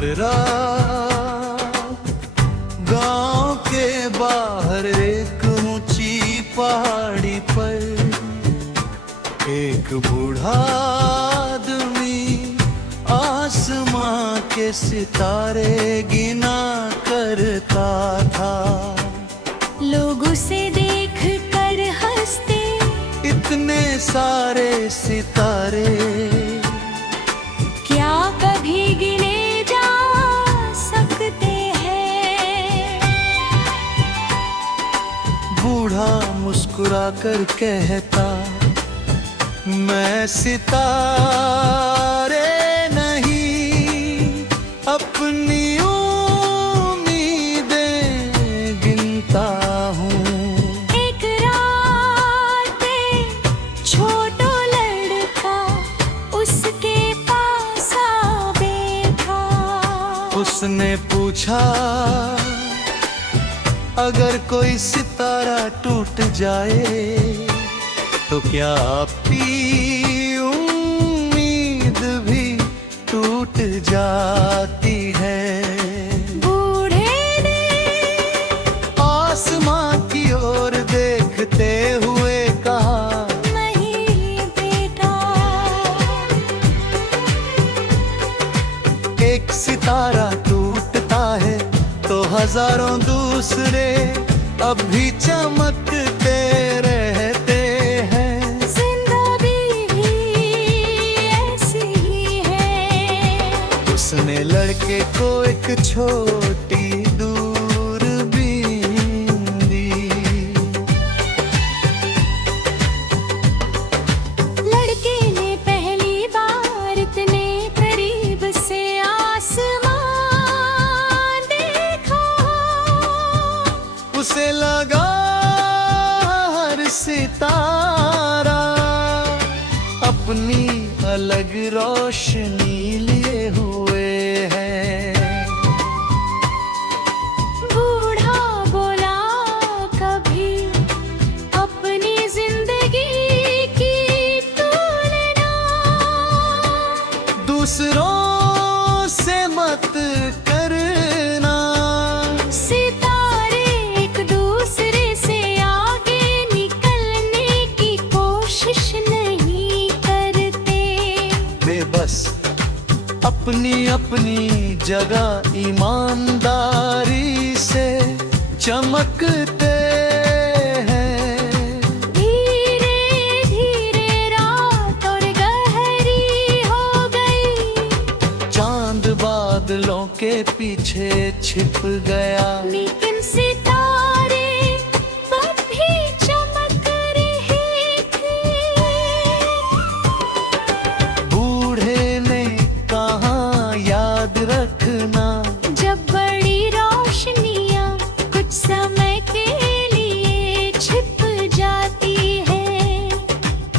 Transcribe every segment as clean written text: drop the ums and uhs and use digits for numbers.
हर रात गांव के बाहर एक ऊंची पहाड़ी पर एक बूढ़ा आदमी आसमां के सितारे गिना करता था। लोग उसे देख कर हंसते, इतने सारे सितारे क्या कभी गिने जा सकते हैं। बूढ़ा मुस्कुरा कर कहता, मैं सितारे नहीं अपनी उम्मीदें गिनता हूँ। एक रात छोटा लड़का उसके पास आ बैठा। उसने पूछा, अगर कोई सितारा टूट जाए तो क्या आपकी उम्मीद भी टूट जाती है। बूढ़े ने आसमां की ओर देखते हुए कहा, नहीं बेटा। एक सितारा टूटता है तो हजारों दूसरे अब भी चमकते रहते हैं। जिंदगी ही ऐसी ही है। उसने लड़के को एक छोटी दूरबीन दी। लड़के ने पहली बार इतने करीब से आसमान देखा। उसे लगा हर सितारा अपनी अलग रोशनी लिए हुए है। बूढ़ा बोला, कभी अपनी जिंदगी की तुलना दूसरों से मत करना। सितारे एक दूसरे से आगे निकलने की कोशिश नहीं करते। वे बस अपनी अपनी जगह ईमानदारी से चमकते हैं। धीरे धीरे रात और गहरी हो गई। चांद बादलों के पीछे छिप गया। लेकिन सितारे तब भी चमक रहे थे। बूढ़े ने कहा, याद रखना, जब बड़ी रोशनियां कुछ समय के लिए छिप जाती है,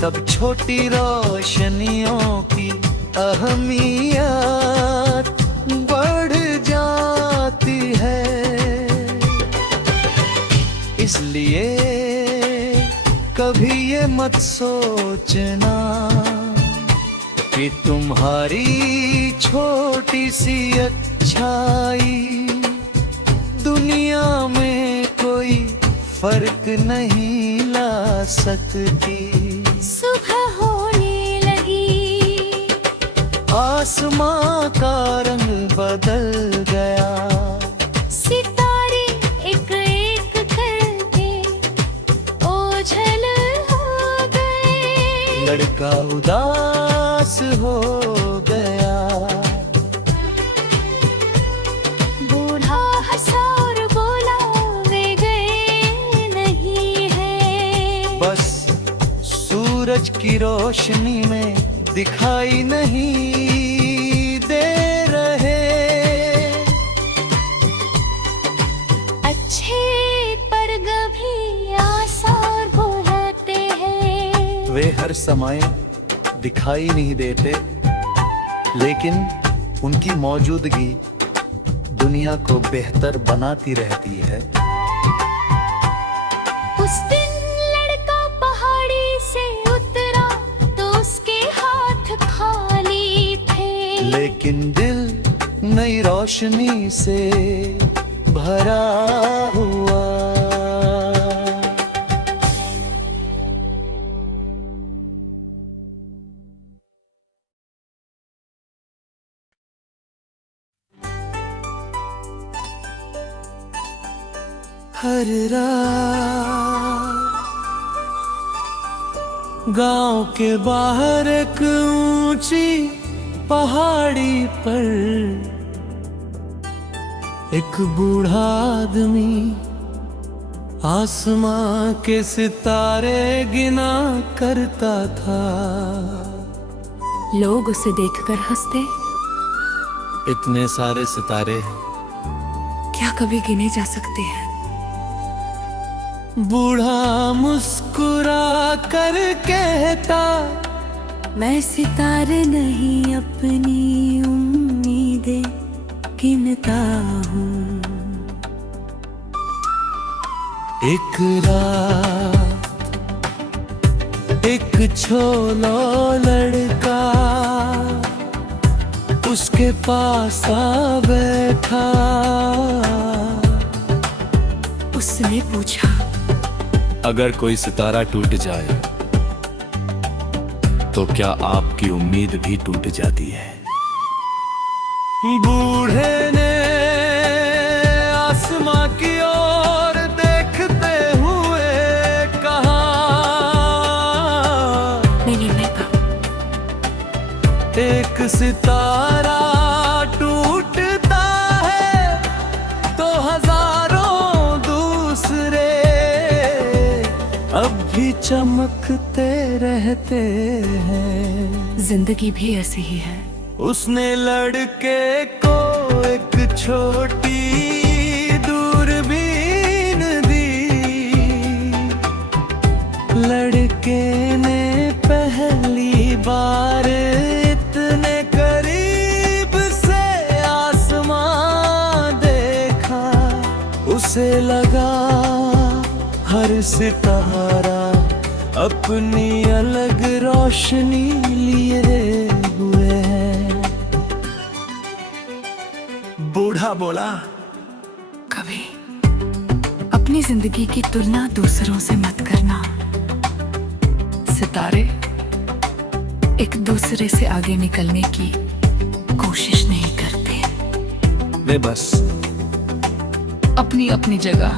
तब छोटी रोशनियों की अहमियत बढ़ जाती है। इसलिए कभी ये मत सोचना कि तुम्हारी छोटी सी अच्छाई दुनिया में कोई फर्क नहीं ला सकती। सुबह होने लगी। आसमां का रंग बदल गया। सितारे एक एक करके ओझल हो गए। लड़का उदास हो गया। बूढ़ा हंसा और बोला, वे गए नहीं है। बस सूरज की रोशनी में दिखाई नहीं दे रहे। अच्छे पर कभी आसार बुलाते हैं। वे हर समय दिखाई नहीं देते, लेकिन उनकी मौजूदगी दुनिया को बेहतर बनाती रहती है। उस दिन लड़का पहाड़ी से उतरा तो उसके हाथ खाली थे। लेकिन दिल नई रोशनी रोशनी से भरा हुआ। हर रात गांव के बाहर एक ऊंची पहाड़ी पर एक बूढ़ा आदमी आसमां के सितारे गिना करता था। लोग उसे देखकर हंसते, इतने सारे सितारे क्या कभी गिने जा सकते हैं? बूढ़ा मुस्कुरा कर कहता, मैं सितारे नहीं अपनी उम्मीदें गिनता हूँ। एक रात एक छोलो लड़का उसके पास आ बैठा। उसने पूछा, अगर कोई सितारा टूट जाए तो क्या आपकी उम्मीद भी टूट जाती है? बूढ़े ने आसमां की ओर देखते हुए कहा, नहीं एक सितारा टूटता है तो हजारों दूसरे अब भी चमकते रहते हैं। जिंदगी भी ऐसी ही है। उसने लड़के को एक छोटी दूरबीन दी। लड़के ने पहली बार इतने करीब से आसमां देखा। उसे लगा हर सितारा अपनी अलग रोशनी लिए हुए है। बूढ़ा बोला, कभी अपनी जिंदगी की तुलना दूसरों से मत करना। सितारे एक दूसरे से आगे निकलने की कोशिश नहीं करते। वे बस अपनी अपनी जगह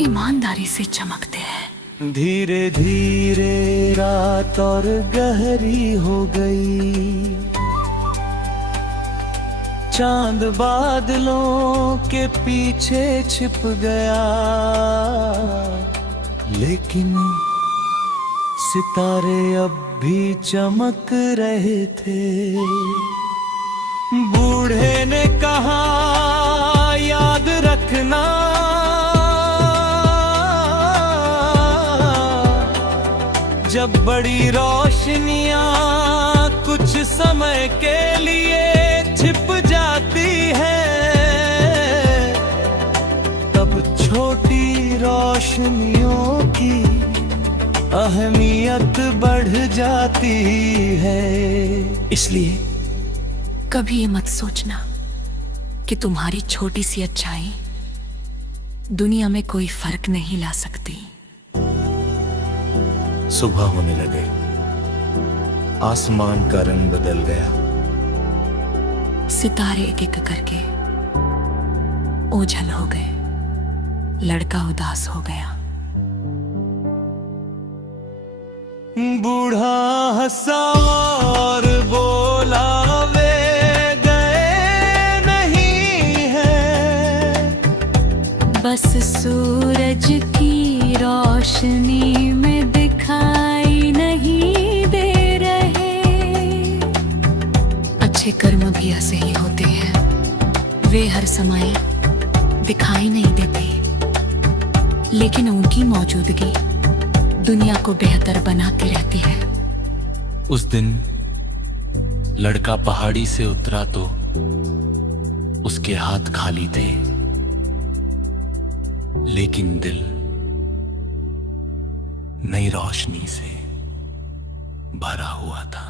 ईमानदारी से चमकते हैं। धीरे धीरे रात और गहरी हो गई। चांद बादलों के पीछे छिप गया, लेकिन सितारे अब भी चमक रहे थे। बूढ़े ने कहा, याद रखना जब बड़ी रोशनियां कुछ समय के लिए छिप जाती है, तब छोटी रोशनियों की अहमियत बढ़ जाती है। इसलिए कभी ये मत सोचना कि तुम्हारी छोटी सी अच्छाई दुनिया में कोई फर्क नहीं ला सकती। सुबह होने लगे, आसमान का रंग बदल गया। सितारे एक एक करके ओझल हो गए। लड़का उदास हो गया। बूढ़ा हंसा और बोला, वे गए नहीं है, बस सूरज की रोशनी में दिखाई नहीं दे रहे। अच्छे कर्म भी ऐसे ही होते हैं। वे हर समय दिखाई नहीं देते, लेकिन उनकी मौजूदगी दुनिया को बेहतर बनाती रहती है। उस दिन लड़का पहाड़ी से उतरा तो उसके हाथ खाली थे, लेकिन दिल नई रोशनी से भरा हुआ था।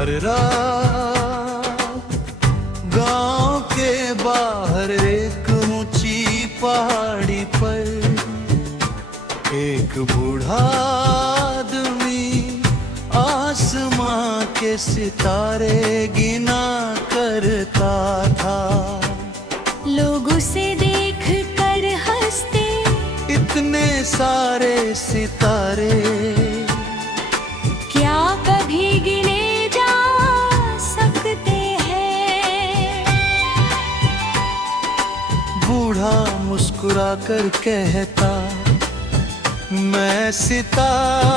हर रात गांव के बाहर एक ऊंची पहाड़ी पर एक बूढ़ा आदमी आसमां के सितारे गिना करता था। लोग उसे देख कर हंसते, इतने सारे सितारे क्या कभी गिने जा सकते हैं। बूढ़ा मुस्कुरा कर कहता, मैं सितारे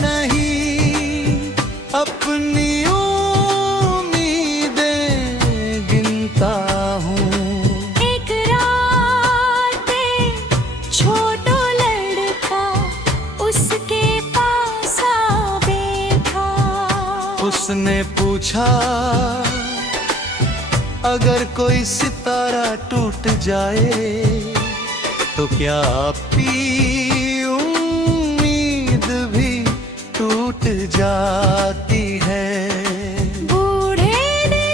नहीं अपनी उम्मीदें गिनता हूँ। एक रात छोटा लड़का उसके पास आ बैठा। उसने पूछा, अगर कोई सितारा टूट जाए तो क्या आपकी उम्मीद भी टूट जाती है। बूढ़े ने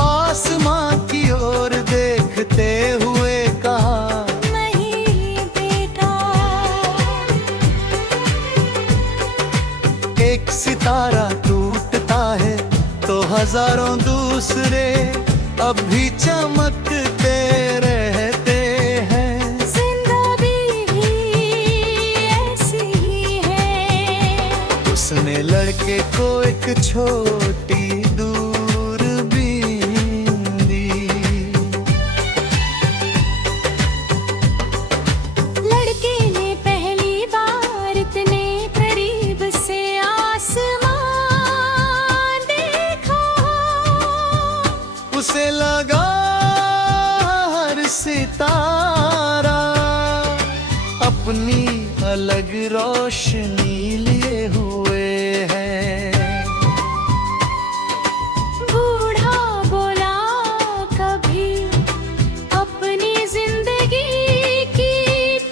आसमां की ओर देखते हुए कहा, नहीं बेटा। एक सितारा टूटता है तो हजारों दूसरे अब भी चमकते रहते हैं। जिंदगी भी ऐसी ही है। उसने लड़के को एक छोटी दूरबीन दी। लड़के ने पहली बार इतने करीब से आसमान देखा। उसे लगा हर सितारा अपनी अलग रोशनी लिए हुए है। बूढ़ा बोला, कभी अपनी जिंदगी की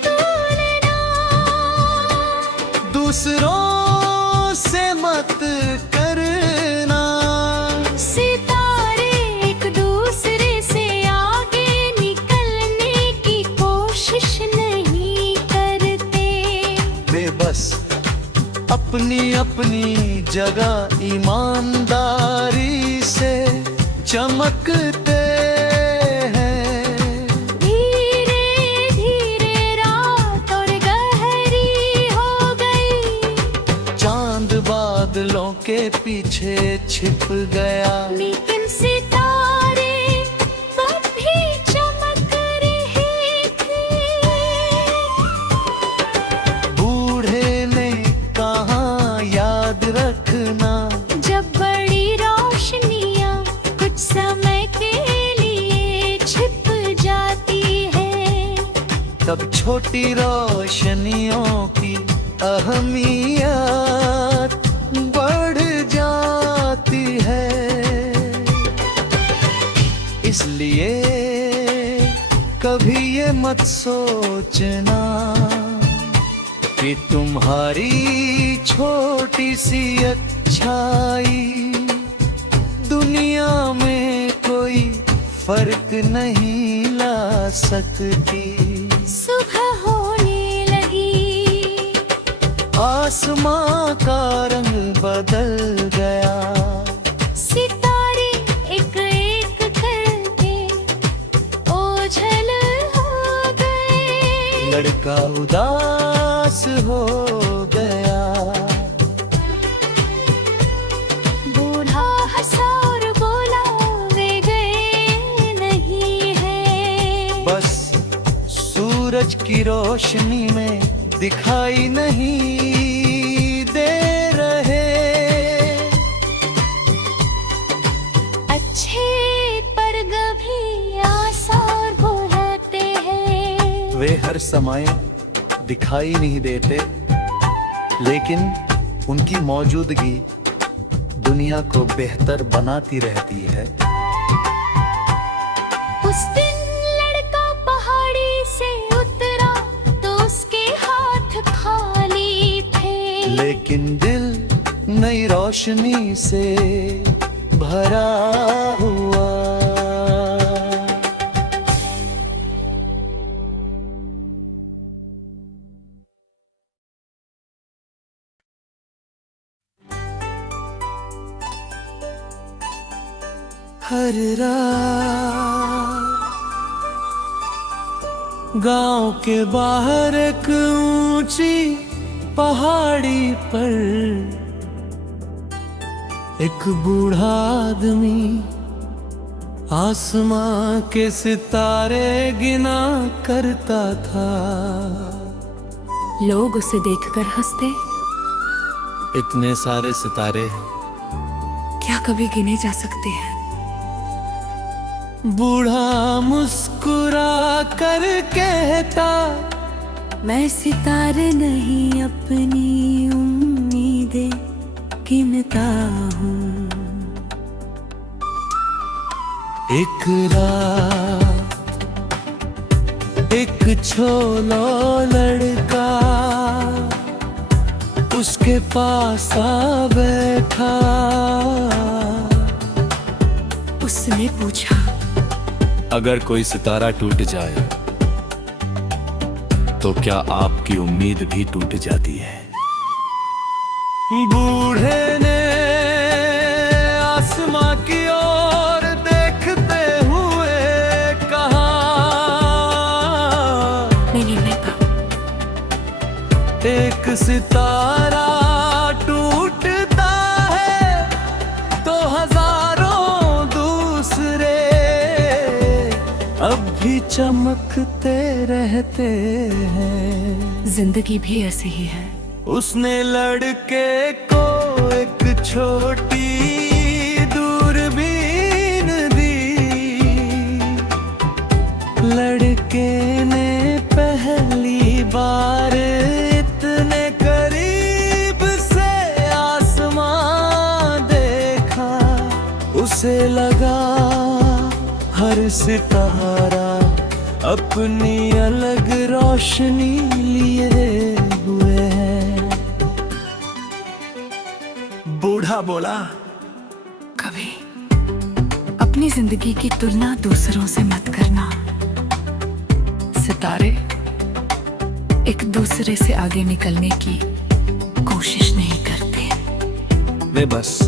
तुलना दूसरों से मत करना। सितारे एक दूसरे से आगे निकलने की कोशिश नहीं करते। वे बस अपनी अपनी जगह ईमानदारी से चमकते हैं। धीरे धीरे रात और गहरी हो गई। चांद बादलों के पीछे छिप गया। लेकिन सितारे तब भी चमक रहे थे। बूढ़े ने कहा, याद रखना जब बड़ी रोशनियां कुछ समय के लिए छिप जाती है, तब छोटी रोशनियों की अहमियत बढ़ जाती है। इसलिए कभी ये मत सोचना कि तुम्हारी छोटी सी अच्छाई दुनिया में कोई फर्क नहीं ला सकती। सुबह होने लगी। आसमां का रंग बदल गया। सितारे एक एक करके ओझल हो गए। लड़का उदास हो गया। बूढ़ा हंसा और बोला, वे गए नहीं है। बस सूरज की रोशनी में दिखाई नहीं दे रहे। अच्छे पर कभी आसार बुलाते हैं। वे हर समय दिखाई नहीं देते, लेकिन उनकी मौजूदगी दुनिया को बेहतर बनाती रहती है। उस दिन लड़का पहाड़ी से उतरा तो उसके हाथ खाली थे। लेकिन दिल नई रोशनी से भरा हुआ। हर रात गांव के बाहर एक ऊंची पहाड़ी पर एक बूढ़ा आदमी आसमां के सितारे गिना करता था। लोग उसे देखकर हंसते। इतने सारे सितारे क्या कभी गिने जा सकते हैं? बूढ़ा मुस्कुरा कर कहता, मैं सितारे नहीं अपनी उम्मीदें गिनता हूँ। एक रात एक छोलो लड़का उसके पास आ बैठा। उसने पूछा, अगर कोई सितारा टूट जाए तो क्या आपकी उम्मीद भी टूट जाती है? बूढ़े ने आसमां की ओर देखते हुए कहा, नहीं एक सितारा टूटता है तो हजारों दूसरे अब भी चमकते रहते हैं। जिंदगी भी ऐसे ही है। उसने लड़के को एक छोटी दूरबीन दी। लड़के ने पहली बार इतने करीब से आसमां देखा। उसे लगा हर सितारा अपनी अलग रोशनी लिए हुए है। बूढ़ा बोला, कभी अपनी जिंदगी की तुलना दूसरों से मत करना। सितारे एक दूसरे से आगे निकलने की कोशिश नहीं करते। वे बस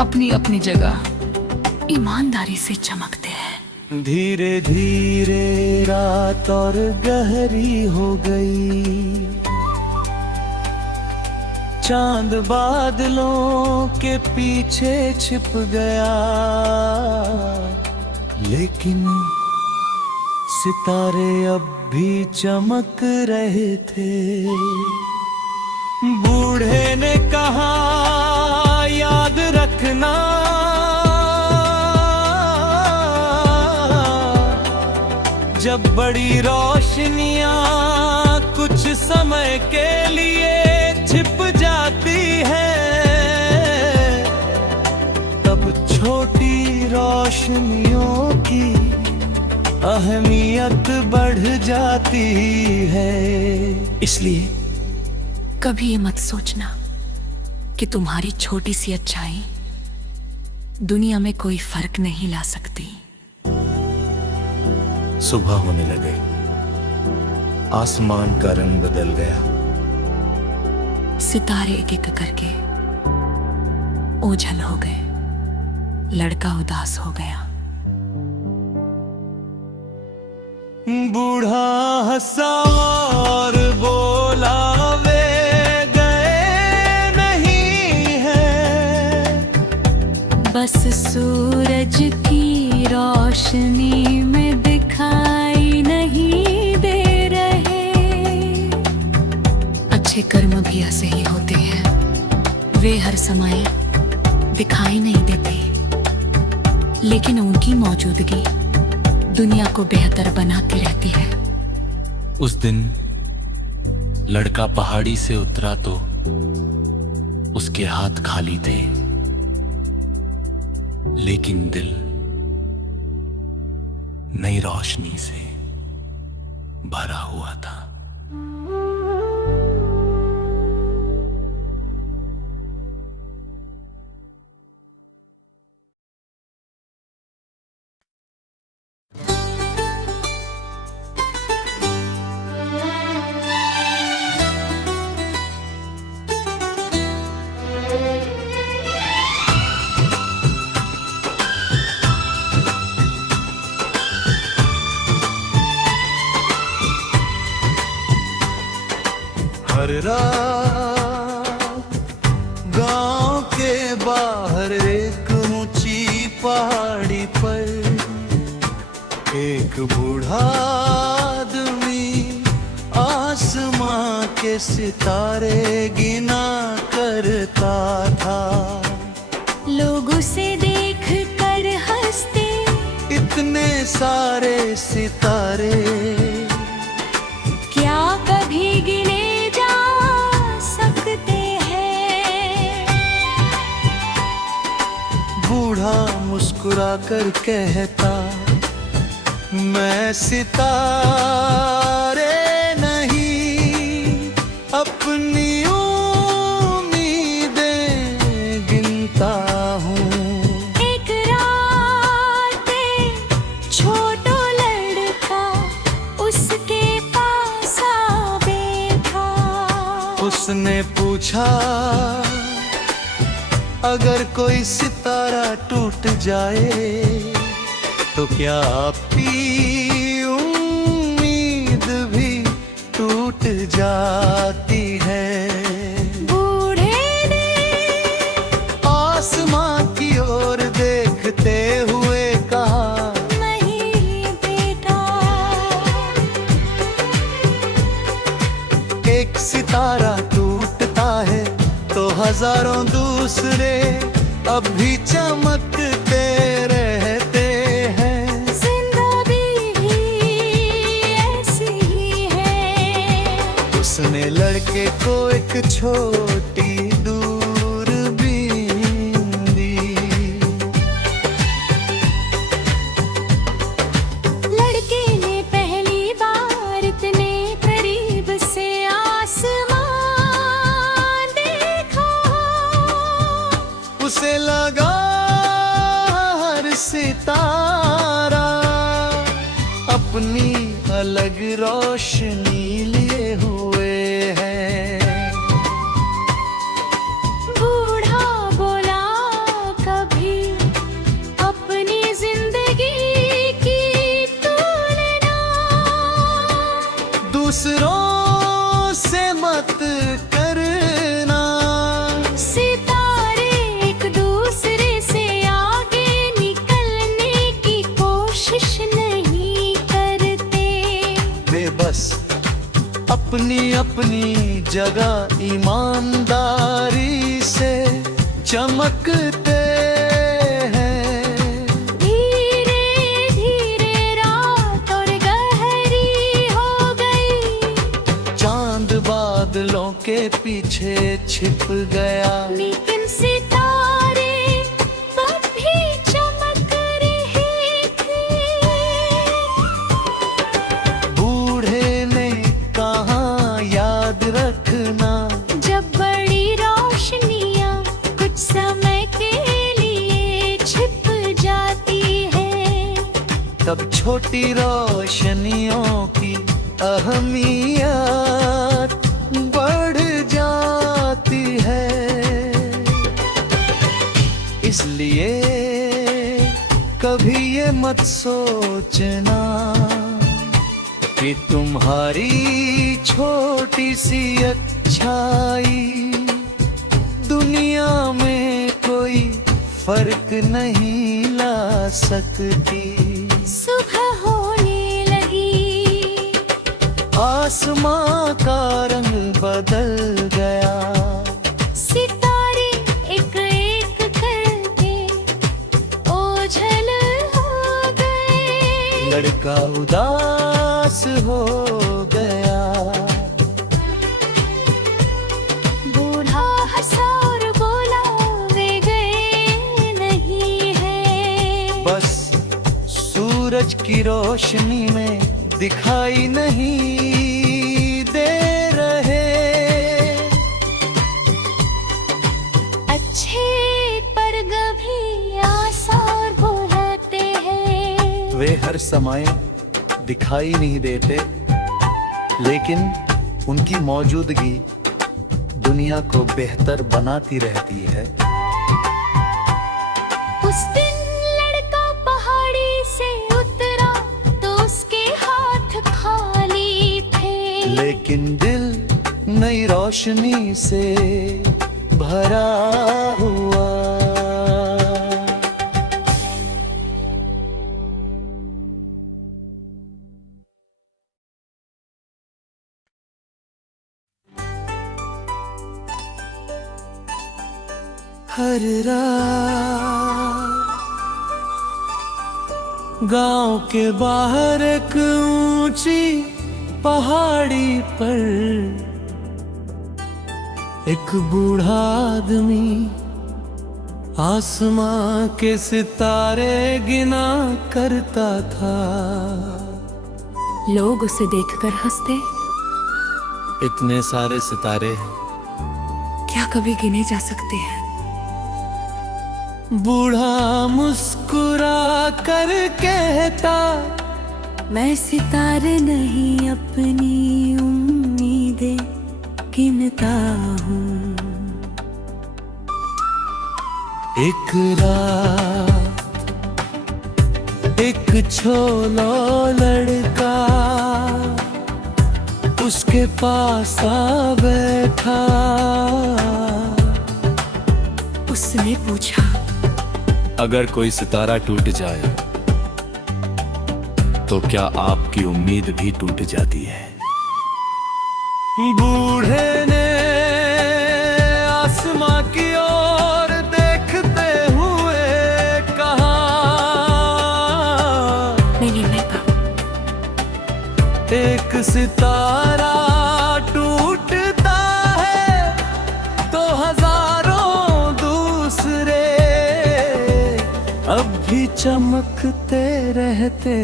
अपनी अपनी जगह ईमानदारी से चमकते हैं। धीरे धीरे रात और गहरी हो गई। चांद बादलों के पीछे छिप गया, लेकिन सितारे अब भी चमक रहे थे। बूढ़े ने कहा, याद रखना जब बड़ी रोशनियां कुछ समय के लिए छिप जाती है, तब छोटी रोशनियों की अहमियत बढ़ जाती है। इसलिए कभी ये मत सोचना कि तुम्हारी छोटी सी अच्छाई दुनिया में कोई फर्क नहीं ला सकती। सुबह होने लगे, आसमान का रंग बदल गया। सितारे एक एक करके ओझल हो गए। लड़का उदास हो गया। बूढ़ा हंसा और बोला, वे गए नहीं है, बस सूरज की रोशनी में दिखाई नहीं दे रहे। अच्छे कर्म भी ऐसे ही होते हैं। वे हर समय दिखाई नहीं देते, लेकिन उनकी मौजूदगी दुनिया को बेहतर बनाती रहती है। उस दिन लड़का पहाड़ी से उतरा तो उसके हाथ खाली थे, लेकिन दिल नई रोशनी से भरा हुआ था। गुजरा गांव के बाहर एक ऊंची पहाड़ी पर एक बूढ़ा आदमी आसमां के सितारे गिना करता था। लोग उसे देख कर हंसते, इतने सारे सितारे क्या कभी गिने जा सकते हैं। बूढ़ा मुस्कुरा कर कहता, मैं सितारे नहीं अपनी उम्मीदें गिनता हूँ। एक रात छोटा लड़का उसके पास आ बैठा। उसने पूछा, अगर कोई सितारा टूट जाए तो क्या आपकी उम्मीद भी टूट जाती है। बूढ़े ने आसमां की ओर देखते हुए कहा, नहीं बेटा। एक सितारा टूटता है तो हजारों दूसरे अब भी चमकते रहते हैं। जिंदगी ही ऐसी ही है। उसने लड़के को एक छोटी दूरबीन दी। लड़के ने पहली बार इतने करीब से आसमान देखा। उसे लगा हर सितारा अपनी अलग रोशनी लिए हुए है। बूढ़ा बोला, कभी अपनी जिंदगी की तुलना दूसरों से मत करना। सितारे एक दूसरे से आगे निकलने की कोशिश नहीं करते। वे बस अपनी अपनी जगह ईमानदारी से चमकते हैं। धीरे धीरे रात और गहरी हो गई। चांद बादलों के पीछे छिप गया। लेकिन सितारे तब भी चमक रहे थे। बूढ़े ने कहा, याद रखना जब बड़ी रोशनियां कुछ समय के लिए छिप जाती है, तब छोटी रोशनियों की अहमियत बढ़ जाती है। इसलिए कभी ये मत सोचना कि तुम्हारी छोटी सी अच्छाई दुनिया में कोई फर्क नहीं ला सकती। सुबह होने लगी। आसमां का रंग बदल गया। सितारे एक एक करके ओझल हो गए। लड़का उदास हो गया। बूढ़ा हंसा और बोला, वे गए नहीं है। बस सूरज की रोशनी में दिखाई नहीं दे रहे। अच्छे पर कभी आसार बुलाते हैं। वे हर समय दिखाई नहीं देते, लेकिन उनकी मौजूदगी दुनिया को बेहतर बनाती रहती है। उस दिन लड़का पहाड़ी से उतरा तो उसके हाथ खाली थे। लेकिन दिल नई रोशनी रोशनी से भरा हुआ। हर रात गांव के बाहर एक ऊंची पहाड़ी पर एक बूढ़ा आदमी आसमां के सितारे गिना करता था। लोग उसे देखकर हंसते, इतने सारे सितारे क्या कभी गिने जा सकते हैं? बूढ़ा मुस्कुरा कर कहता, मैं सितारे नहीं अपनी उम्मीदें गिनता हूँ। एक रात एक छोला लड़का उसके पास आ बैठा। उसने पूछा, अगर कोई सितारा टूट जाए तो क्या आपकी उम्मीद भी टूट जाती है? बूढ़े ने आसमां की ओर देखते हुए कहा, नहीं नहीं, एक सितारा टूटता है तो हजारों दूसरे अब भी चमकते रहते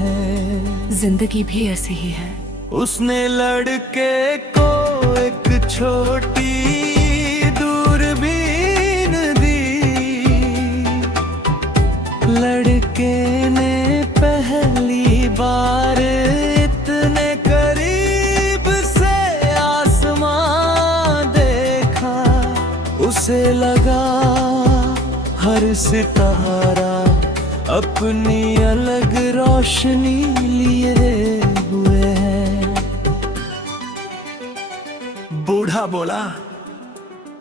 हैं। जिंदगी भी ऐसी ही है। उसने लड़के को एक छोटी दूरबीन दी। लड़के ने पहली बार इतने करीब से आसमां देखा। उसे लगा हर सितारा अपनी अलग रोशनी लिए हुए है। बूढ़ा बोला,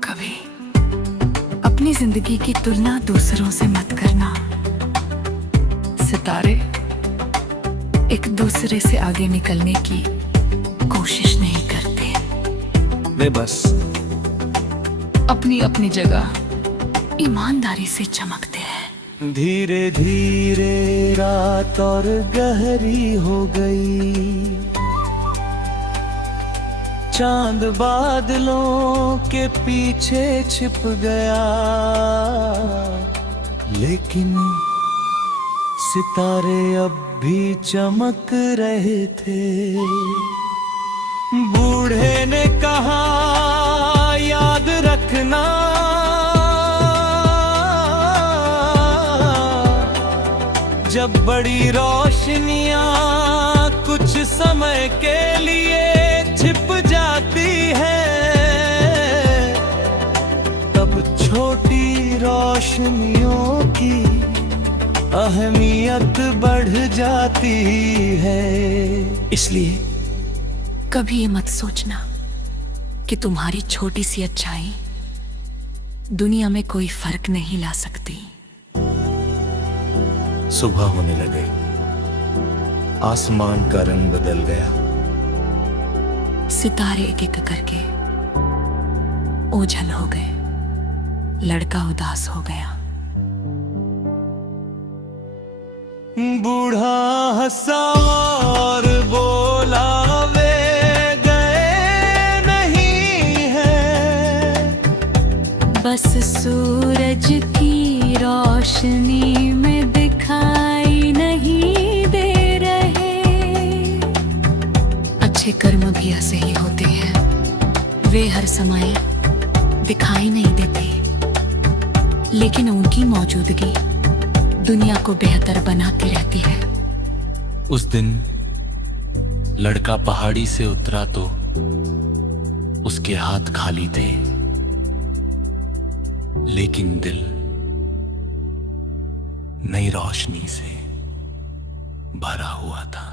कभी अपनी जिंदगी की तुलना दूसरों से मत करना। सितारे एक दूसरे से आगे निकलने की कोशिश नहीं करते। वे बस अपनी अपनी जगह ईमानदारी से चमकते हैं। धीरे धीरे रात और गहरी हो गई। चांद बादलों के पीछे छिप गया, लेकिन सितारे अब भी चमक रहे थे। बूढ़े ने कहा, याद रखना जब बड़ी रोशनियां कुछ समय के लिए छिप जाती है, तब छोटी रोशनियों की अहमियत बढ़ जाती है। इसलिए कभी ये मत सोचना कि तुम्हारी छोटी सी अच्छाई दुनिया में कोई फर्क नहीं ला सकती। सुबह होने लगे, आसमान का रंग बदल गया। सितारे एक एक करके ओझल हो गए। लड़का उदास हो गया। बूढ़ा हंसा और बोला, वे गए नहीं है, बस सूरज की रोशनी में दिखाई नहीं दे रहे। अच्छे कर्म भी ऐसे ही होते हैं। वे हर समय दिखाई नहीं देते, लेकिन उनकी मौजूदगी दुनिया को बेहतर बनाती रहती है। उस दिन लड़का पहाड़ी से उतरा तो उसके हाथ खाली थे, लेकिन दिल नई रोशनी से भरा हुआ था।